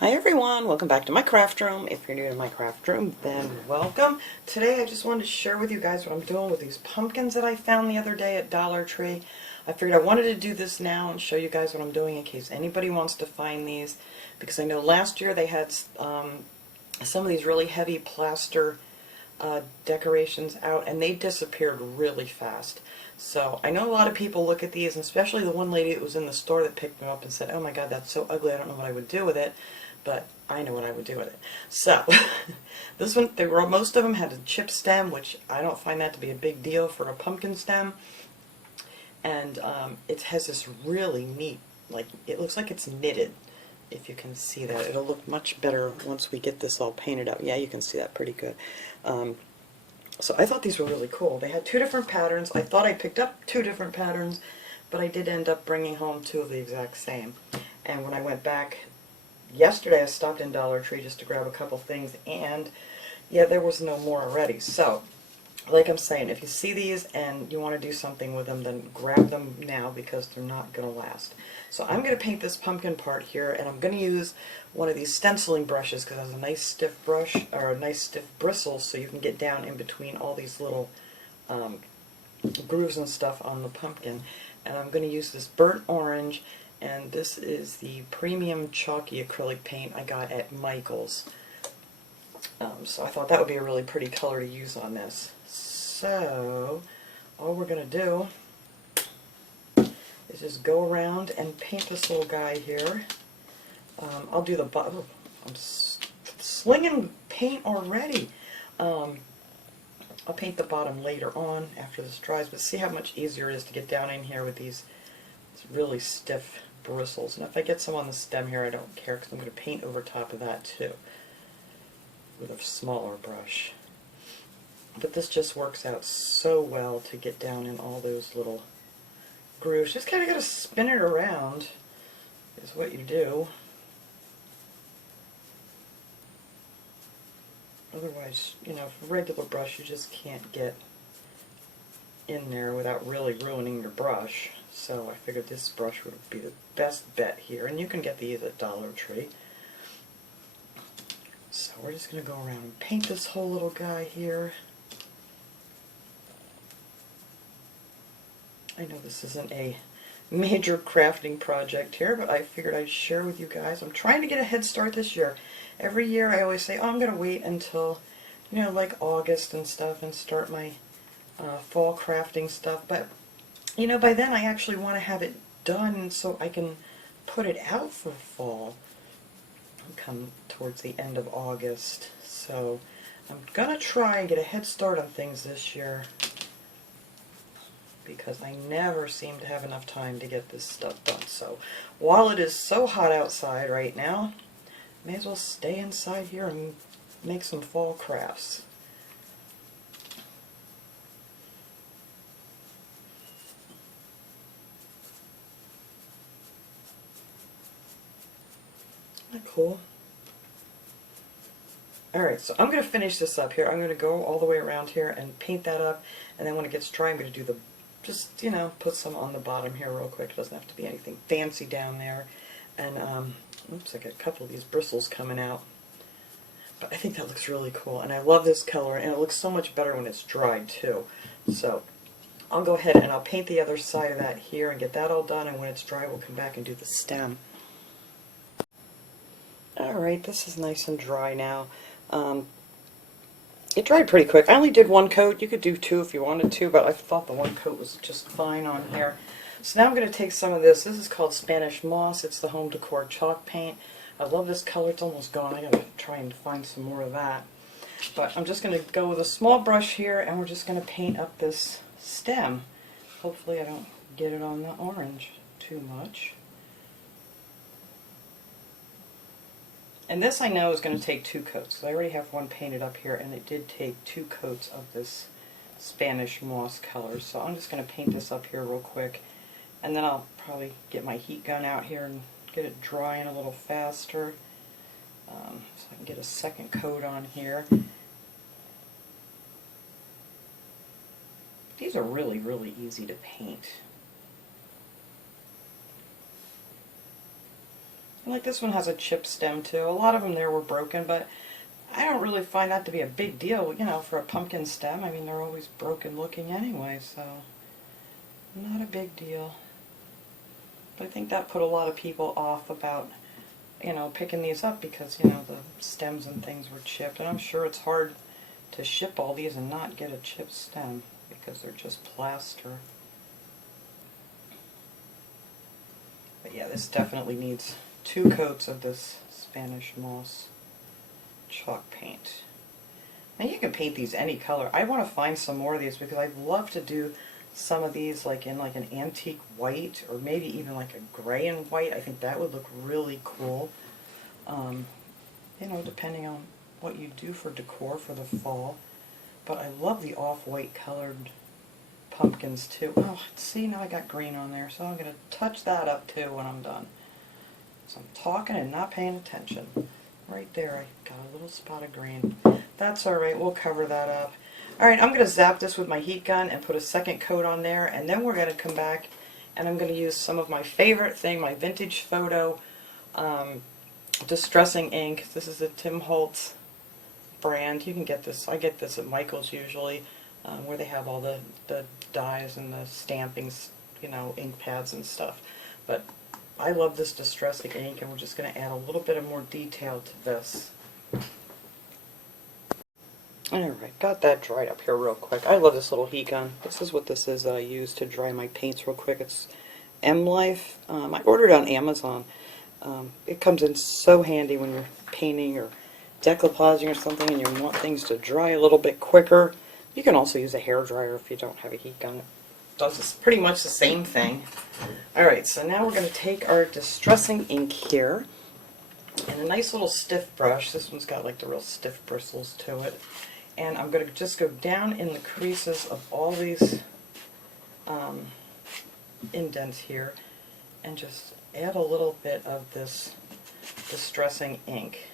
Hi everyone, welcome back to my craft room. If you're new to my craft room, then welcome. Today I just wanted to share with you guys what I'm doing with these pumpkins that I found the other day at Dollar Tree. I figured I wanted to do this now and show you guys what I'm doing in case anybody wants to find these, because I know last year they had some of these really heavy plaster decorations out and they disappeared really fast. So I know a lot of people look at these, and especially the one lady that was in the store that picked them up and said, "Oh my god, that's so ugly, I don't know what I would do with it." But I know what I would do with it. So this one, most of them had a chip stem, which I don't find that to be a big deal for a pumpkin stem. And it has this really neat, like, it looks like it's knitted. If you can see that, it'll look much better once we get this all painted up. Yeah, you can see that pretty good. So I thought these were really cool. They had two different patterns. I thought I picked up two different patterns, but I did end up bringing home two of the exact same. And when I went back yesterday, I stopped in Dollar Tree just to grab a couple things, and yeah, there was no more already. So, like I'm saying, if you see these and you want to do something with them, then grab them now because they're not going to last. So I'm going to paint this pumpkin part here, and I'm going to use one of these stenciling brushes because it has a nice stiff brush, or a nice stiff bristle, so you can get down in between all these little grooves and stuff on the pumpkin. And I'm going to use this burnt orange, and this is the premium chalky acrylic paint I got at Michael's. So I thought that would be a really pretty color to use on this. So all we're going to do is just go around and paint this little guy here. I'll do the bottom. I'm slinging paint already. I'll paint the bottom later on after this dries, but see how much easier it is to get down in here with these really stiff bristles. And if I get some on the stem here, I don't care because I'm going to paint over top of that too with a smaller brush. But this just works out so well to get down in all those little grooves. Just kind of got to spin it around is what you do. Otherwise, you know, with a regular brush you just can't get in there without really ruining your brush. So I figured this brush would be the best bet here, and you can get these at Dollar Tree. So we're just going to go around and paint this whole little guy here. I know this isn't a major crafting project here, but I figured I'd share with you guys. I'm trying to get a head start this year. Every year I always say, oh, I'm going to wait until, you know, like August and stuff and start my fall crafting stuff. But, you know, by then I actually want to have it done so I can put it out for fall. Come towards the end of August. So I'm going to try and get a head start on things this year, because I never seem to have enough time to get this stuff done. So while it is so hot outside right now, may as well stay inside here and make some fall crafts. Isn't that cool? Alright, so I'm going to finish this up here. I'm going to go all the way around here and paint that up, and then when it gets dry I'm going to do the, just, you know, put some on the bottom here real quick. It doesn't have to be anything fancy down there. And, oops, I got a couple of these bristles coming out. But I think that looks really cool, and I love this color, and it looks so much better when it's dried too. So I'll go ahead and I'll paint the other side of that here and get that all done, and when it's dry we'll come back and do the stem. Alright, this is nice and dry now. It dried pretty quick. I only did one coat. You could do two if you wanted to, but I thought the one coat was just fine on here. So now I'm going to take some of this. This is called Spanish Moss. It's the home decor chalk paint. I love this color. It's almost gone. I got to try and find some more of that. But I'm just going to go with a small brush here, and we're just going to paint up this stem. Hopefully I don't get it on the orange too much. And this I know is going to take two coats. I already have one painted up here, and it did take two coats of this Spanish moss color. So I'm just going to paint this up here real quick, and then I'll probably get my heat gun out here and get it drying a little faster, so I can get a second coat on here. These are really, really easy to paint. And like this one has a chip stem too. A lot of them there were broken, but I don't really find that to be a big deal, you know, for a pumpkin stem. I mean, they're always broken looking anyway, so not a big deal. But I think that put a lot of people off about, you know, picking these up because, you know, the stems and things were chipped. And I'm sure it's hard to ship all these and not get a chipped stem because they're just plaster. But yeah, this definitely needs 2 coats of this Spanish moss chalk paint. Now you can paint these any color. I want to find some more of these because I'd love to do some of these like in like an antique white or maybe even like a gray and white. I think that would look really cool. You know, depending on what you do for decor for the fall. But I love the off-white colored pumpkins too. Oh, see, now I got green on there, so I'm going to touch that up too when I'm done. So I'm talking and not paying attention. Right there, I got a little spot of green. That's alright, we'll cover that up. Alright, I'm going to zap this with my heat gun and put a second coat on there, and then we're going to come back and I'm going to use some of my favorite thing, my vintage photo distressing ink. This is a Tim Holtz brand. You can get this, I get this at Michael's usually, where they have all the dyes and the stampings, you know, ink pads and stuff. But I love this distressing ink, and we're just going to add a little bit of more detail to this. Alright, got that dried up here real quick. I love this little heat gun. This is what this is that I use to dry my paints real quick. It's M-Life. I ordered it on Amazon. It comes in so handy when you're painting or decoupaging or something and you want things to dry a little bit quicker. You can also use a hairdryer if you don't have a heat gun. It does pretty much the same thing. Alright, so now we're going to take our distressing ink here and a nice little stiff brush. This one's got like the real stiff bristles to it. And I'm going to just go down in the creases of all these indents here and just add a little bit of this distressing ink.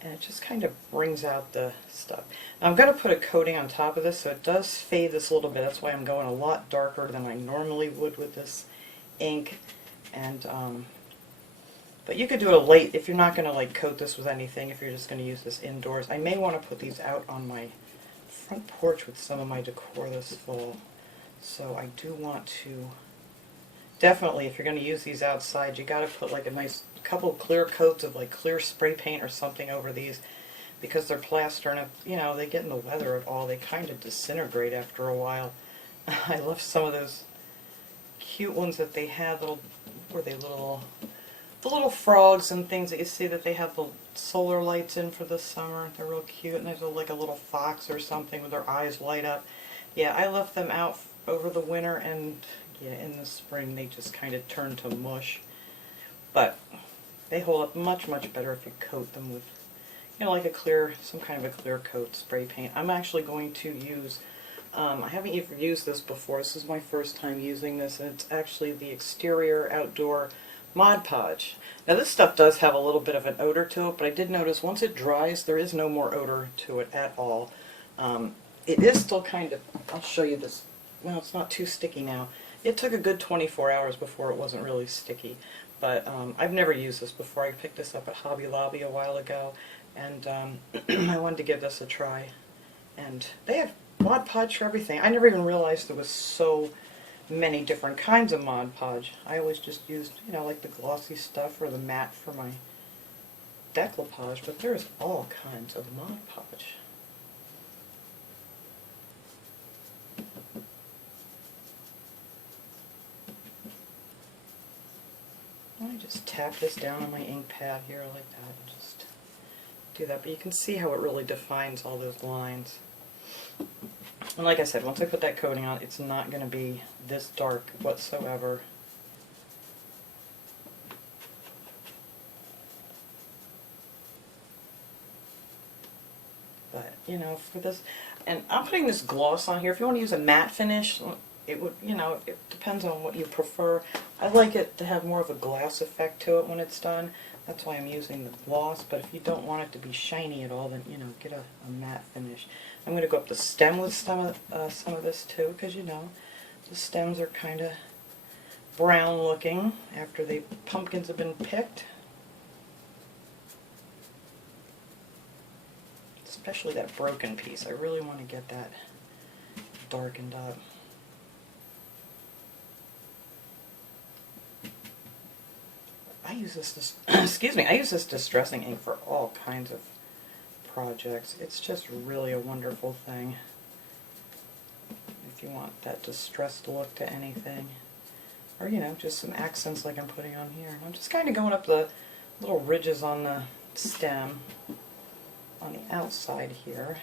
And it just kind of brings out the stuff. Now I'm going to put a coating on top of this so it does fade this a little bit. That's why I'm going a lot darker than I normally would with this ink. And but you could do it a light if you're not going to like coat this with anything, if you're just going to use this indoors. I may want to put these out on my front porch with some of my decor this fall. So I do want to definitely, if you're going to use these outside, you got to put like a nice couple clear coats of like clear spray paint or something over these because they're plaster, and if, you know, they get in the weather at all, they kind of disintegrate after a while. I love some of those cute ones that they have, the little frogs and things that you see that they have the solar lights in for the summer. They're real cute, and there's like a little fox or something with their eyes light up. Yeah, I left them out over the winter, and yeah, in the spring they just kind of turn to mush. But they hold up much, much better if you coat them with, you know, like a clear, some kind of a clear coat spray paint. I'm actually going to use, I haven't even used this before. This is my first time using this, and it's actually the Exterior Outdoor Mod Podge. Now this stuff does have a little bit of an odor to it, but I did notice once it dries, there is no more odor to it at all. It is still kind of, I'll show you this, well, it's not too sticky now. It took a good 24 hours before it wasn't really sticky, but I've never used this before. I picked this up at Hobby Lobby a while ago, and I wanted to give this a try. And they have Mod Podge for everything. I never even realized there was so many different kinds of Mod Podge. I always just used, you know, like the glossy stuff or the matte for my decoupage, but there's all kinds of Mod Podge. I just tap this down on my ink pad here like that and just do that, but you can see how it really defines all those lines. And like I said, once I put that coating on, it's not going to be this dark whatsoever. But, you know, for this, and I'm putting this gloss on here. If you want to use a matte finish, it would, you know, it depends on what you prefer. I like it to have more of a glass effect to it when it's done. That's why I'm using the gloss, but if you don't want it to be shiny at all, then, you know, get a matte finish. I'm going to go up the stem with some of this too, because, you know, the stems are kind of brown looking after the pumpkins have been picked. Especially that broken piece. I really want to get that darkened up. I use this, excuse me, I use this distressing ink for all kinds of projects. It's just really a wonderful thing if you want that distressed look to anything. Or, you know, just some accents like I'm putting on here. And I'm just kind of going up the little ridges on the stem on the outside here.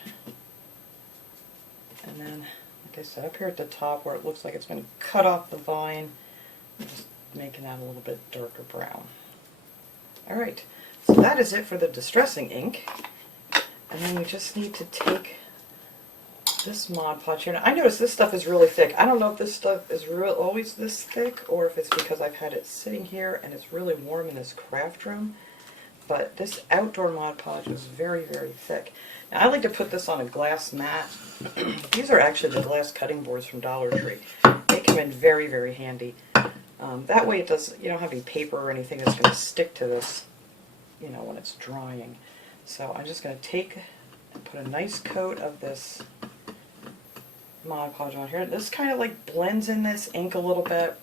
And then, like I said, up here at the top where it looks like it's been cut off the vine, I'm just making that a little bit darker brown. Alright, so that is it for the distressing ink. And then we just need to take this Mod Podge here. Now, I notice this stuff is really thick. I don't know if this stuff is always this thick or if it's because I've had it sitting here and it's really warm in this craft room. But this outdoor Mod Podge is very, very thick. Now, I like to put this on a glass mat. These are actually the glass cutting boards from Dollar Tree. They come in very, very handy. That way you don't have any paper or anything that's going to stick to this, you know, when it's drying. So I'm just going to take and put a nice coat of this Mod Podge on here. This kind of like blends in this ink a little bit.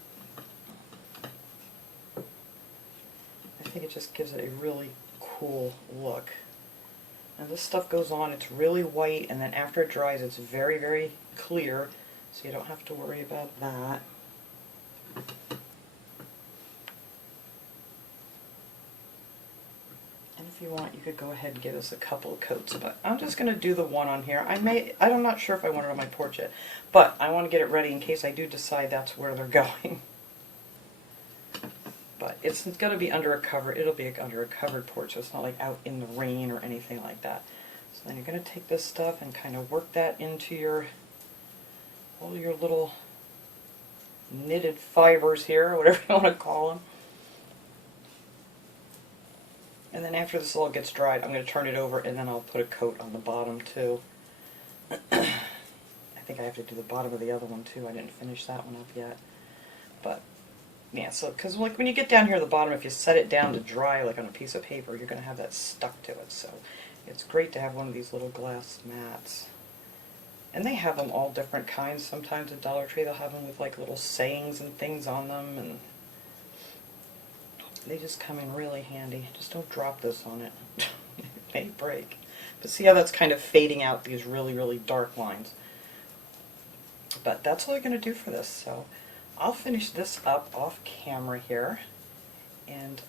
I think it just gives it a really cool look. And this stuff goes on, it's really white, and then after it dries it's very, very clear, so you don't have to worry about that. And if you want, you could go ahead and give this a couple of coats, but I'm just going to do the one on here. I'm not sure if I want it on my porch yet, but I want to get it ready in case I do decide that's where they're going. But it's going to be under a cover. It'll be under a covered porch, so it's not like out in the rain or anything like that. So then you're going to take this stuff and kind of work that into all your little knitted fibers here, or whatever you want to call them. And then after this all gets dried, I'm going to turn it over and then I'll put a coat on the bottom too. I think I have to do the bottom of the other one too. I didn't finish that one up yet. But yeah, so because like when you get down here at the bottom, if you set it down to dry like on a piece of paper, you're going to have that stuck to it. So it's great to have one of these little glass mats. And they have them all different kinds. Sometimes at Dollar Tree they'll have them with like little sayings and things on them, and they just come in really handy. Just don't drop this on it. It may break. But see how that's kind of fading out these really, really dark lines. But that's all you're going to do for this. So I'll finish this up off camera here, and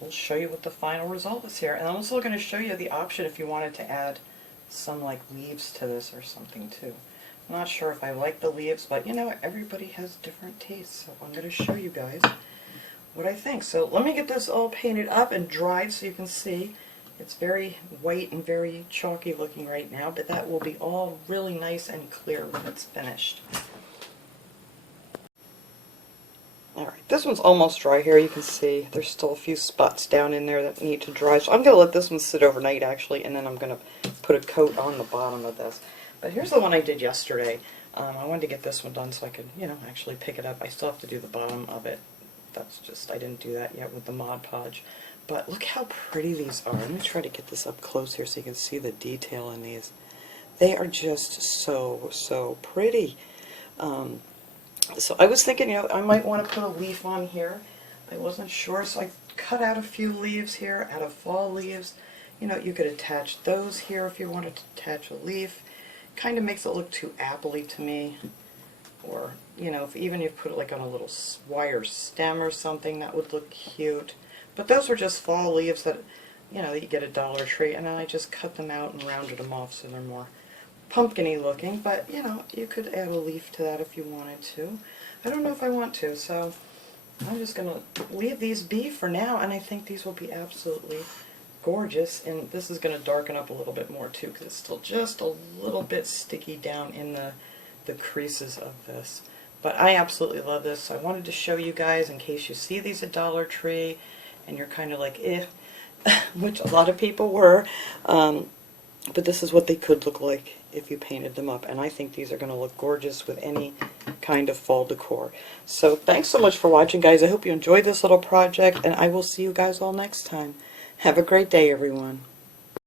we'll show you what the final result is here. And I'm also going to show you the option if you wanted to add some like leaves to this or something too. I'm not sure if I like the leaves, but you know, everybody has different tastes, so I'm going to show you guys what I think. So let me get this all painted up and dried so you can see. It's very white and very chalky looking right now, but that will be all really nice and clear when it's finished. Alright, this one's almost dry here. You can see there's still a few spots down in there that need to dry. So I'm going to let this one sit overnight actually, and then I'm going to put a coat on the bottom of this. But here's the one I did yesterday. I wanted to get this one done so I could, you know, actually pick it up. I still have to do the bottom of it. That's just, I didn't do that yet with the Mod Podge. But look how pretty these are. Let me try to get this up close here so you can see the detail in these. They are just so, so pretty. So I was thinking, you know, I might want to put a leaf on here. I wasn't sure, so I cut out a few leaves here out of fall leaves. You know, you could attach those here if you wanted to attach a leaf. Kind of makes it look too apple-y to me. Or, you know, even if you put it like on a little wire stem or something, that would look cute. But those were just fall leaves that, you know, that you get at Dollar Tree, and then I just cut them out and rounded them off so they're more pumpkin-y looking. But, you know, you could add a leaf to that if you wanted to. I don't know if I want to, so I'm just going to leave these be for now, and I think these will be absolutely gorgeous. And this is going to darken up a little bit more too, because it's still just a little bit sticky down in the creases of this. But I absolutely love this, so I wanted to show you guys in case you see these at Dollar Tree and you're kind of like, which a lot of people were, but this is what they could look like if you painted them up. And I think these are going to look gorgeous with any kind of fall decor. So thanks so much for watching, guys. I hope you enjoyed this little project, and I will see you guys all next time. Have a great day, everyone.